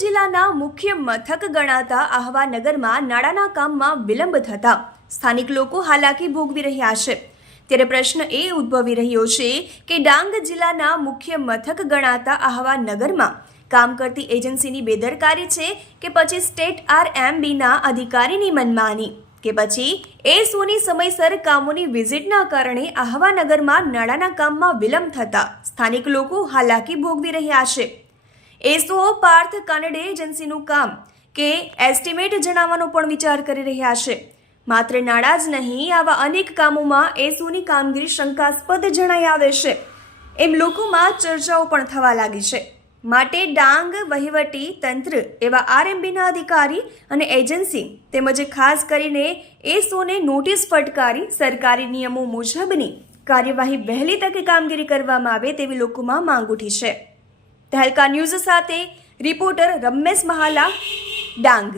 જિલ્લાના મુખ્ય મથક ગણાતા આહવા નગરમાં નાણાંના કામમાં વિલંબ થતા સ્થાનિક લોકો હાલાકી ભોગવી રહ્યા છે। ત્યારે પ્રશ્ન એ ઉદ્ભવી રહ્યો છે કે ડાંગ જિલ્લાના મુખ્ય મથક ગણાતા આહવા નગરમાં કામ કરતી એજન્સીની બેદરકારી છે કે પછી સ્ટેટ RMBના અધિકારીની મનમાની કે પછી એસઓની સમયસર કામોની વિઝિટના કારણે આહવા નગરમાં નાણાંના કામમાં વિલંબ થતા સ્થાનિક લોકો હાલાકી ભોગવી રહ્યા છે। એસઓ પાર્થ કાનડે એજન્સીનું કામ કે એસ્ટિમેટ જણાવવાનો પણ વિચાર કરી રહ્યા છે। માત્ર નાણાં જ નહીં, આવા અનેક કામોમાં એસઓની કામગીરી શંકાસ્પદ જણાઈ આવે છે એમ લોકોમાં ચર્ચાઓ પણ થવા લાગી છે। માટે ડાંગ વહીવટી તંત્ર એવા RMBના અધિકારી અને એજન્સી તેમજ ખાસ કરીને એસઓને નોટિસ ફટકારી સરકારી નિયમો મુજબની કાર્યવાહી વહેલી તકે કામગીરી કરવામાં આવે તેવી લોકોમાં માંગ ઉઠી છે। તહેલકા ન્યૂઝ સાથે રિપોર્ટર રમેશ મહાલા, ડાંગ।